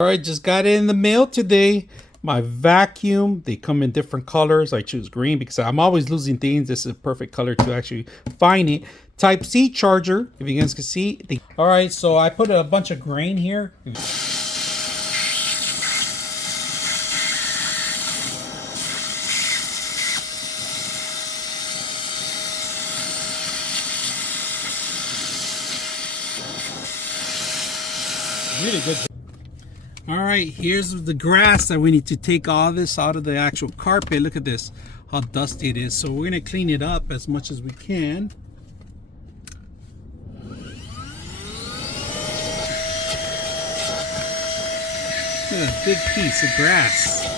All right, just got it in the mail today. My vacuum. They come in different colors. I choose green because I'm always losing things. This is a perfect color to actually find it. Type C charger, if you guys can see. All right, so I put a bunch of grain here. Really good. All right, here's the grass that we need to take all this out of the actual carpet. Look at this, how dusty it is. So we're gonna clean it up as much as we can. Look at a big piece of grass.